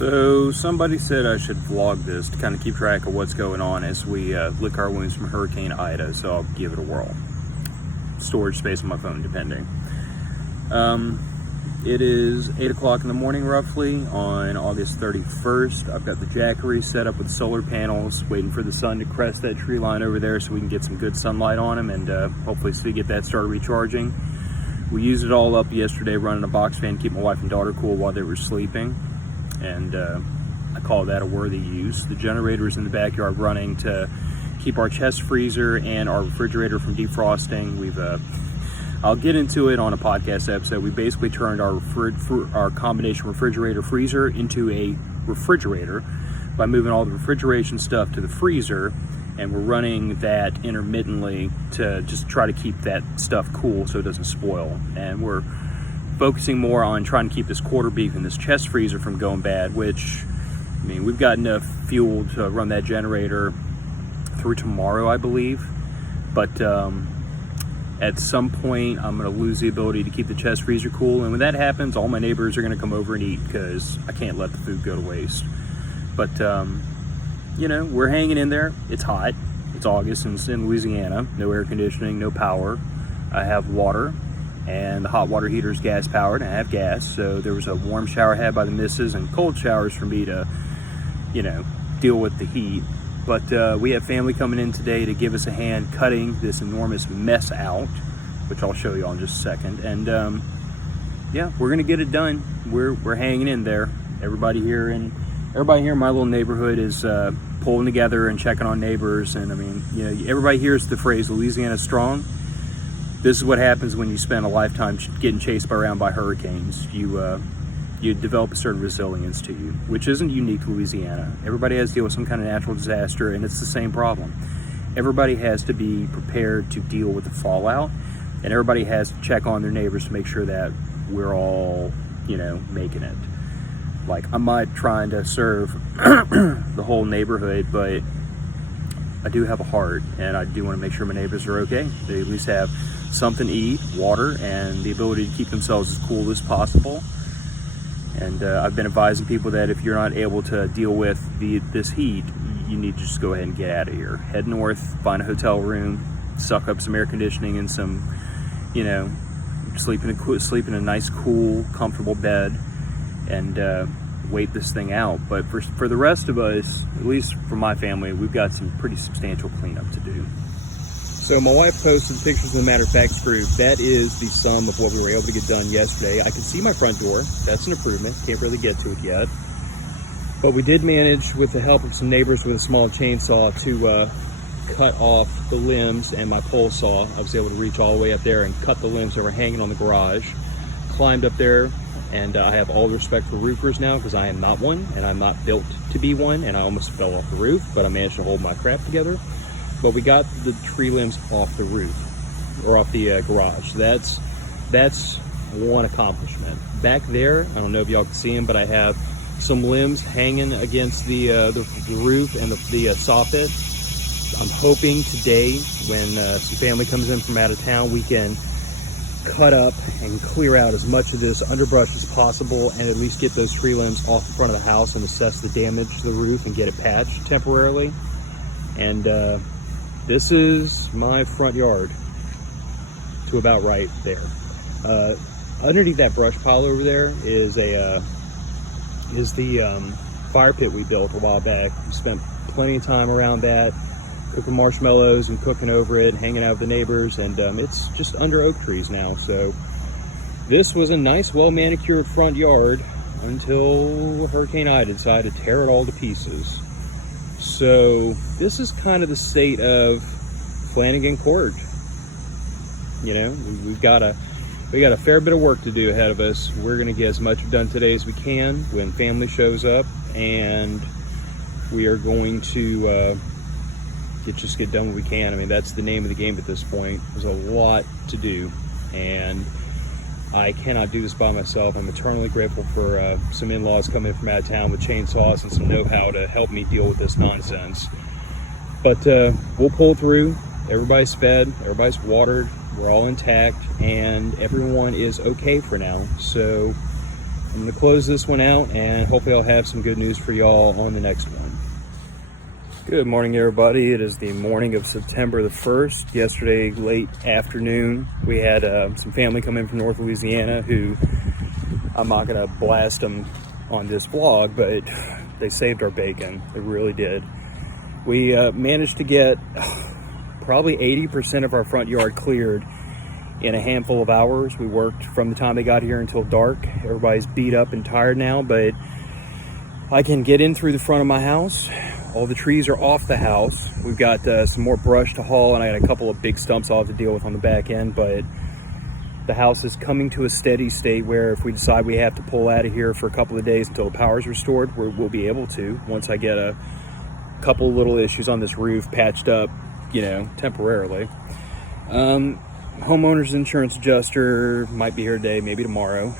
So somebody said I should vlog this to kind of keep track of what's going on as we lick our wounds from Hurricane Ida, so I'll give it a whirl. Storage space on my phone, depending. It is 8 o'clock in the morning, roughly, on August 31st. I've got the Jackery set up with solar panels, waiting for the sun to crest that tree line over there so we can get some good sunlight on them and hopefully so we get that started recharging. We used it all up yesterday running a box fan to keep my wife and daughter cool while they were sleeping, and I call that a worthy use. The generator's in the backyard running to keep our chest freezer and our refrigerator from defrosting. I'll get into it on a podcast episode. We basically turned our combination refrigerator freezer into a refrigerator by moving all the refrigeration stuff to the freezer, and we're running that intermittently to just try to keep that stuff cool so it doesn't spoil. And we're focusing more on trying to keep this quarter beef and this chest freezer from going bad, which, I mean, we've got enough fuel to run that generator through tomorrow, I believe. But at some point, I'm going to lose the ability to keep the chest freezer cool. And when that happens, all my neighbors are going to come over and eat because I can't let the food go to waste. But, you know, we're hanging in there. It's hot. It's August and it's in Louisiana. No air conditioning, no power. I have water, and the hot water heater is gas powered, and I have gas. So there was a warm shower had by the missus and cold showers for me to, you know, deal with the heat. But we have family coming in today to give us a hand cutting this enormous mess out, which I'll show you all in just a second. And yeah, we're gonna get it done. We're hanging in there. Everybody here in my little neighborhood is pulling together and checking on neighbors. And I mean, you know, everybody hears the phrase "Louisiana strong." This is what happens when you spend a lifetime getting chased around by hurricanes. You develop a certain resilience to you, which isn't unique to Louisiana. Everybody has to deal with some kind of natural disaster, and it's the same problem. Everybody has to be prepared to deal with the fallout, and everybody has to check on their neighbors to make sure that we're all, you know, making it. Like, I'm not trying to serve the whole neighborhood, but I do have a heart, and I do want to make sure my neighbors are okay. They at least have something to eat, water, and the ability to keep themselves as cool as possible. And I've been advising people that if you're not able to deal with this heat, you need to just go ahead and get out of here. Head north, find a hotel room, suck up some air conditioning and some, you know, sleep in a nice, cool, comfortable bed, and wait this thing out. But for the rest of us, at least for my family, we've got some pretty substantial cleanup to do. So my wife posted pictures of the Matter of Fact group. That is the sum of what we were able to get done yesterday. I can see my front door. That's an improvement. Can't really get to it yet. But we did manage, with the help of some neighbors with a small chainsaw, to cut off the limbs, and my pole saw. I was able to reach all the way up there and cut the limbs that were hanging on the garage. Climbed up there, and I have all the respect for roofers now because I am not one, and I'm not built to be one, and I almost fell off the roof, but I managed to hold my crap together. But we got the tree limbs off the roof, or off the garage. That's one accomplishment. Back there, I don't know if y'all can see them, but I have some limbs hanging against the roof and the soffit. I'm hoping today, when some family comes in from out of town, we can cut up and clear out as much of this underbrush as possible, and at least get those tree limbs off the front of the house and assess the damage to the roof and get it patched temporarily. And this is my front yard to about right there. Underneath that brush pile over there is the fire pit we built a while back. We spent plenty of time around that, cooking marshmallows and cooking over it, hanging out with the neighbors, and it's just under oak trees now. So this was a nice, well-manicured front yard until Hurricane Ida decided to tear it all to pieces. So this is kind of the state of Flanagan Court. You know, we got a fair bit of work to do ahead of us. We're going to get as much done today as we can when family shows up, and we are going to just get done what we can. I mean, that's the name of the game at this point. There's a lot to do, and I cannot do this by myself. I'm eternally grateful for some in-laws coming in from out of town with chainsaws and some know-how to help me deal with this nonsense. But we'll pull through. Everybody's fed, everybody's watered, we're all intact, and everyone is okay for now. So I'm gonna close this one out, and hopefully I'll have some good news for y'all on the next one. Good morning, everybody. It is the morning of September the 1st. Yesterday, late afternoon, we had some family come in from North Louisiana who, I'm not gonna blast them on this vlog, but they saved our bacon. They really did. We managed to get probably 80% of our front yard cleared in a handful of hours. We worked from the time they got here until dark. Everybody's beat up and tired now, but I can get in through the front of my house. All the trees are off the house. We've got some more brush to haul, and I got a couple of big stumps I'll have to deal with on the back end, but the house is coming to a steady state where if we decide we have to pull out of here for a couple of days until the power's restored, we'll be able to, once I get a couple little issues on this roof patched up, you know, temporarily. Homeowner's insurance adjuster might be here today, maybe tomorrow,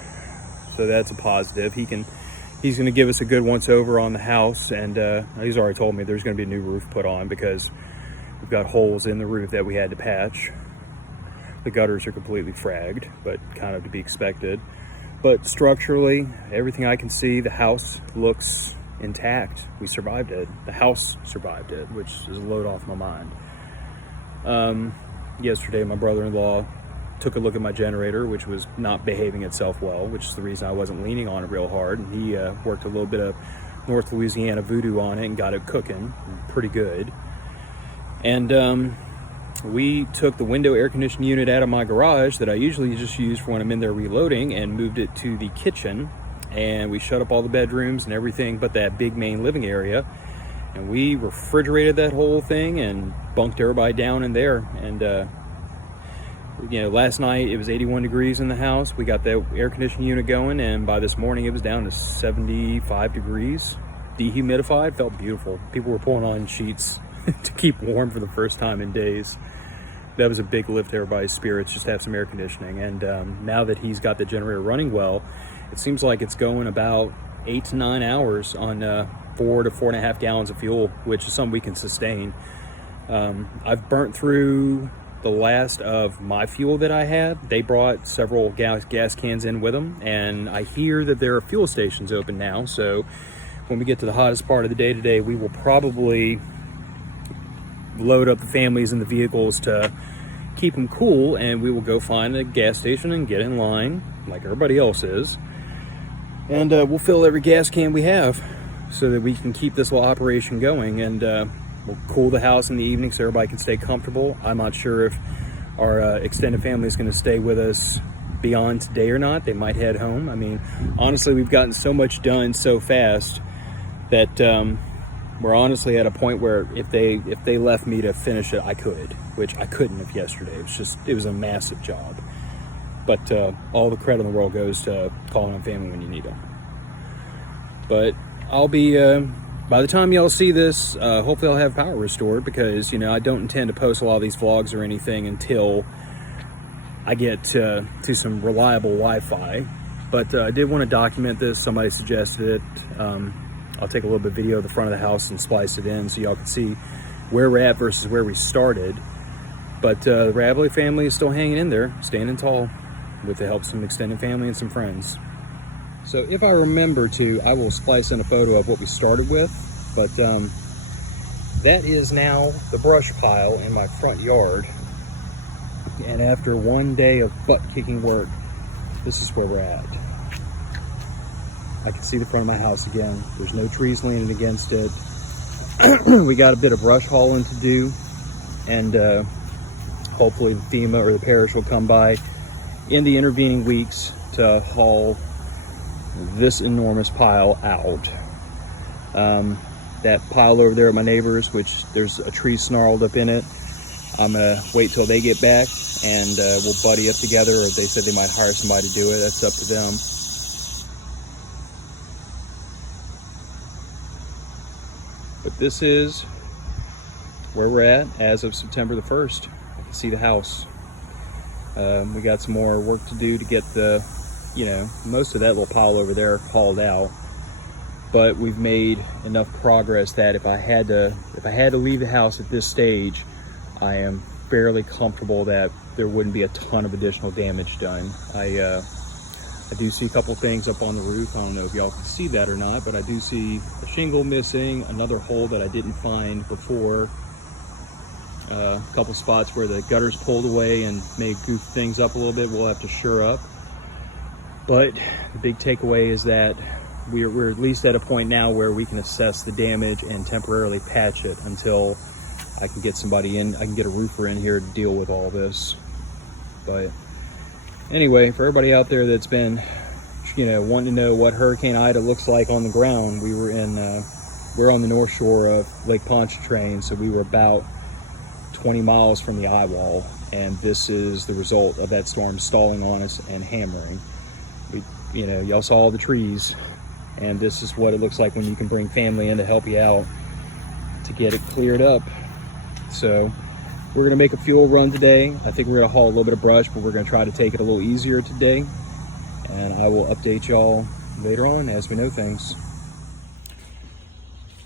so that's a positive. He's going to give us a good once over on the house, and he's already told me there's going to be a new roof put on because we've got holes in the roof that we had to patch. The gutters are completely fragged, but kind of to be expected. But structurally, everything I can see, the house looks intact. We survived it. The house survived it, which is a load off my mind. Yesterday, my brother-in-law took a look at my generator, which was not behaving itself well, which is the reason I wasn't leaning on it real hard. And he worked a little bit of North Louisiana voodoo on it and got it cooking pretty good. And we took the window air conditioning unit out of my garage that I usually just use for when I'm in there reloading and moved it to the kitchen. And we shut up all the bedrooms and everything but that big main living area. And we refrigerated that whole thing and bunked everybody down in there. And you know, last night it was 81 degrees in the house. We got the air conditioning unit going, and by this morning it was down to 75 degrees. Dehumidified, felt beautiful. People were pulling on sheets to keep warm for the first time in days. That was a big lift to everybody's spirits, just to have some air conditioning. And now that he's got the generator running well, it seems like it's going about 8 to 9 hours on 4 to 4.5 gallons of fuel, which is something we can sustain. I've burnt through the last of my fuel that I had. They brought several gas cans in with them, and I hear that there are fuel stations open now. So when we get to the hottest part of the day today, we will probably load up the families in the vehicles to keep them cool, and we will go find a gas station and get in line like everybody else is. And we'll fill every gas can we have so that we can keep this little operation going, and we'll cool the house in the evening so everybody can stay comfortable. I'm not sure if our extended family is going to stay with us beyond today or not. They might head home. I mean, honestly, we've gotten so much done so fast that we're honestly at a point where if they left me to finish it, I could, which I couldn't have yesterday. It was a massive job. But all the credit in the world goes to calling on family when you need them. But I'll be, by the time y'all see this, hopefully I'll have power restored, because, you know, I don't intend to post a lot of these vlogs or anything until I get to some reliable Wi-Fi. But I did want to document this. Somebody suggested it. I'll take a little bit of video of the front of the house and splice it in so y'all can see where we're at versus where we started. But the Radley family is still hanging in there, standing tall, with the help of some extended family and some friends. So if I remember to, I will splice in a photo of what we started with, but that is now the brush pile in my front yard. And after one day of butt-kicking work, this is where we're at. I can see the front of my house again. There's no trees leaning against it. We got a bit of brush hauling to do, and hopefully the FEMA or the parish will come by in the intervening weeks to haul this enormous pile out. That pile over there at my neighbor's, which there's a tree snarled up in it, I'm gonna wait till they get back, and we'll buddy up together. They said they might hire somebody to do it. That's up to them. But this is where we're at as of September the 1st. I can see the house. We got some more work to do to get the, you know, most of that little pile over there hauled out. But we've made enough progress that if I had to leave the house at this stage, I am fairly comfortable that there wouldn't be a ton of additional damage done. I do see a couple things up on the roof. I don't know if y'all can see that or not, but I do see a shingle missing, another hole that I didn't find before, a couple spots where the gutters pulled away and may goof things up a little bit. We'll have to sure up. But the big takeaway is that we're at least at a point now where we can assess the damage and temporarily patch it until I can get somebody in. I can get a roofer in here to deal with all this. But anyway, for everybody out there that's been, wanting to know what Hurricane Ida looks like on the ground, we're on the north shore of Lake Pontchartrain, so we were about 20 miles from the eye wall, and this is the result of that storm stalling on us and hammering. Y'all saw all the trees, and this is what it looks like when you can bring family in to help you out to get it cleared up. So we're gonna make a fuel run today. I think we're gonna haul a little bit of brush, but we're gonna try to take it a little easier today. And I will update y'all later on as we know things.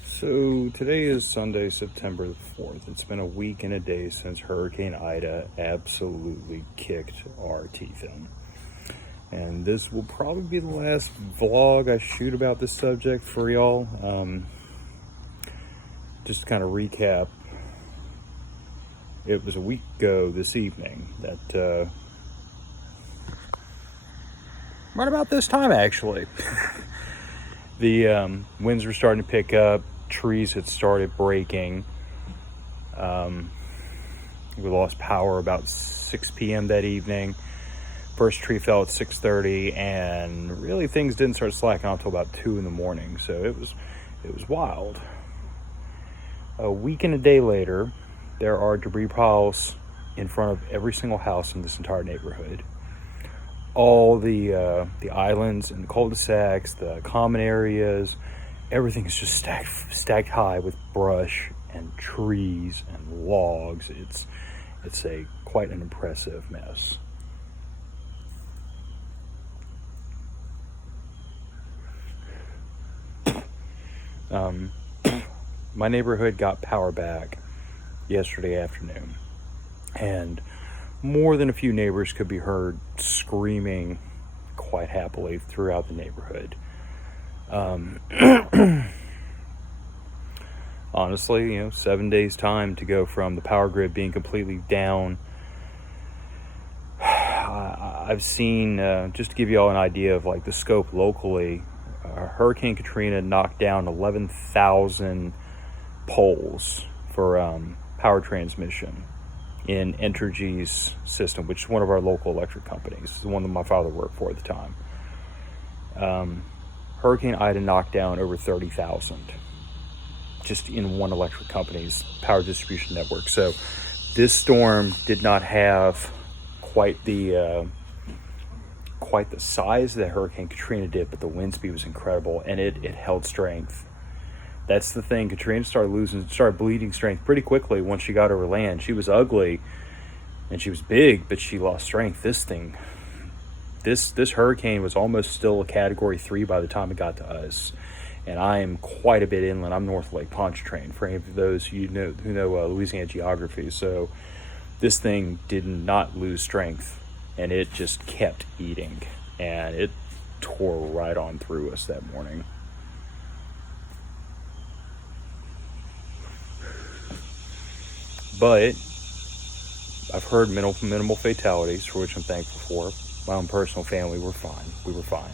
So today is Sunday, September the 4th. It's been a week and a day since Hurricane Ida absolutely kicked our teeth in. And this will probably be the last vlog I shoot about this subject for y'all. Just to kind of recap, it was a week ago this evening that, right about this time actually, the winds were starting to pick up, trees had started breaking. We lost power about 6 p.m. that evening. First tree fell at 6:30, and really things didn't start slacking off until about 2 in the morning. So it was wild. A week and a day later, there are debris piles in front of every single house in this entire neighborhood. All the islands and the cul-de-sacs, the common areas, everything is just stacked high with brush and trees and logs. It's quite an impressive mess. My neighborhood got power back yesterday afternoon, and more than a few neighbors could be heard screaming quite happily throughout the neighborhood. Honestly, 7 days time to go from the power grid being completely down. I've seen, just to give you all an idea of like the scope locally, Hurricane Katrina knocked down 11,000 poles for power transmission in Entergy's system, which is one of our local electric companies, the one that my father worked for at the time. Hurricane Ida knocked down over 30,000 just in one electric company's power distribution network. So this storm did not have quite the size that Hurricane Katrina did, but the wind speed was incredible, and it held strength. That's the thing. Katrina started bleeding strength pretty quickly once she got over land. She was ugly and she was big, but she lost strength. This hurricane was almost still a Category 3 by the time it got to us. And I am quite a bit inland. I'm north of Lake Pontchartrain, for any of those who know Louisiana geography. So this thing did not lose strength, and it just kept eating, and it tore right on through us that morning. But I've heard minimal fatalities, for which I'm thankful for. My own personal family were fine. We were fine.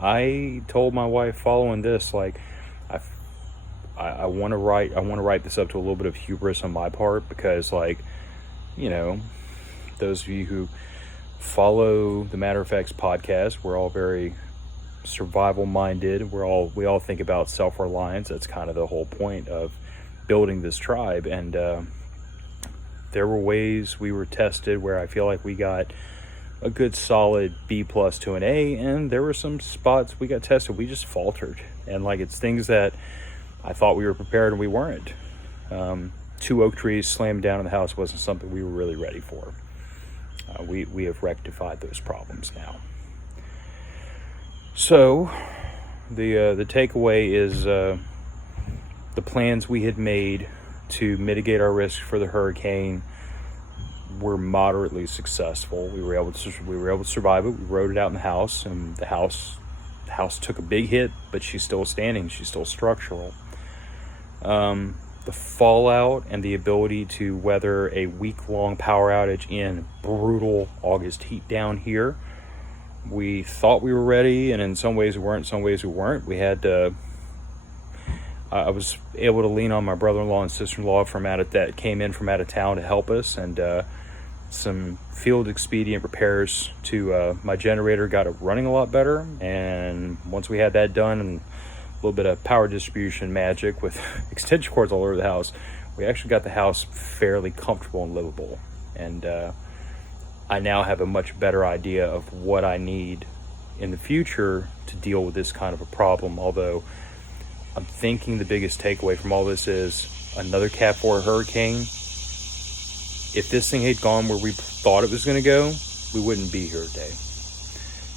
I told my wife following this, like, I want to write this up to a little bit of hubris on my part, because, like, those of you who follow the Matter of Facts podcast, we're all very survival minded. We all think about self-reliance. That's kind of the whole point of building this tribe. And there were ways we were tested where I feel like we got a good solid B+ to an A, and there were some spots we got tested we just faltered, and like it's things that I thought we were prepared and we weren't. 2 oak trees slammed down in the house wasn't something we were really ready for. We have rectified those problems now. So the takeaway is the plans we had made to mitigate our risk for the hurricane were moderately successful. We were able to survive it. We rode it out in the house, and the house took a big hit, but she's still standing. She's still structural. The fallout and the ability to weather a week-long power outage in brutal August heat down here. We thought we were ready, and in some ways we weren't. In some ways we weren't. We had I was able to lean on my brother-in-law and sister-in-law that came in from out of town to help us, and some field expedient repairs to my generator got it running a lot better. And once we had that done, and a little bit of power distribution magic with extension cords all over the house, we actually got the house fairly comfortable and livable. And I now have a much better idea of what I need in the future to deal with this kind of a problem. Although I'm thinking the biggest takeaway from all this is another Cat 4 hurricane. If this thing had gone where we thought it was going to go, we wouldn't be here today.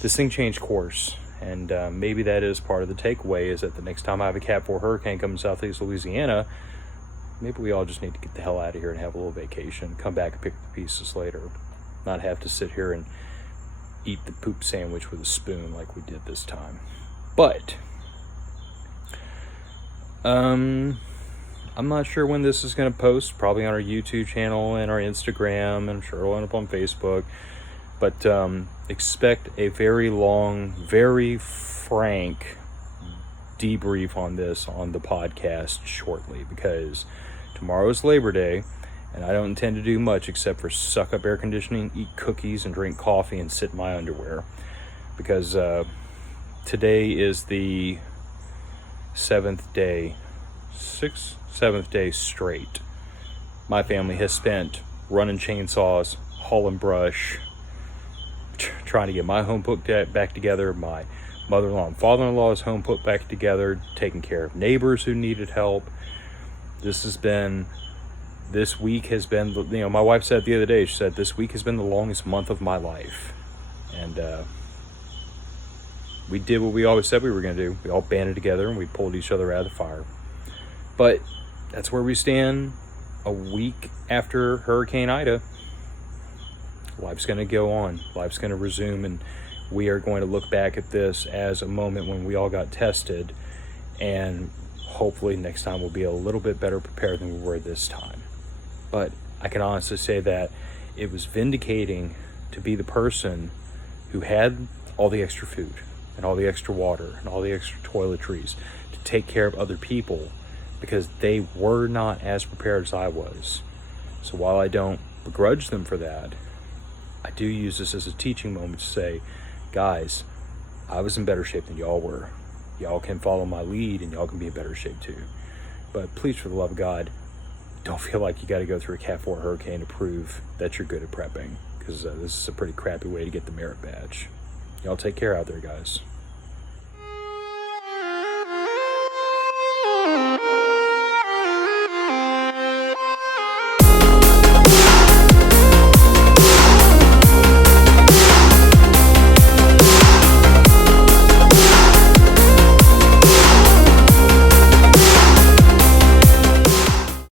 This thing changed course, and maybe that is part of the takeaway, is that the next time I have a Cat 4 hurricane come to southeast Louisiana, maybe we all just need to get the hell out of here and have a little vacation, come back and pick the pieces later, not have to sit here and eat the poop sandwich with a spoon like we did this time. But I'm not sure when this is going to post, probably on our YouTube channel and our Instagram, and I'm sure it'll end up on Facebook. But expect a very long, very frank debrief on this on the podcast shortly, because tomorrow is Labor Day, and I don't intend to do much except for suck up air conditioning, eat cookies, and drink coffee and sit in my underwear, because today is the seventh day straight my family has spent running chainsaws, hauling brush, trying to get my home put back together, my mother-in-law and father-in-law's home put back together, taking care of neighbors who needed help. This week has been, my wife said the other day, she said, this week has been the longest month of my life. And we did what we always said we were going to do. We all banded together and we pulled each other out of the fire. But that's where we stand a week after Hurricane Ida. Life's going to go on. Life's going to resume, and we are going to look back at this as a moment when we all got tested, and hopefully next time we'll be a little bit better prepared than we were this time. But I can honestly say that it was vindicating to be the person who had all the extra food and all the extra water and all the extra toiletries to take care of other people, because they were not as prepared as I was. So while I don't begrudge them for that, I do use this as a teaching moment to say, guys, I was in better shape than y'all were. Y'all can follow my lead and y'all can be in better shape too. But please, for the love of God, don't feel like you got to go through a Cat 4 hurricane to prove that you're good at prepping, because this is a pretty crappy way to get the merit badge. Y'all take care out there, guys.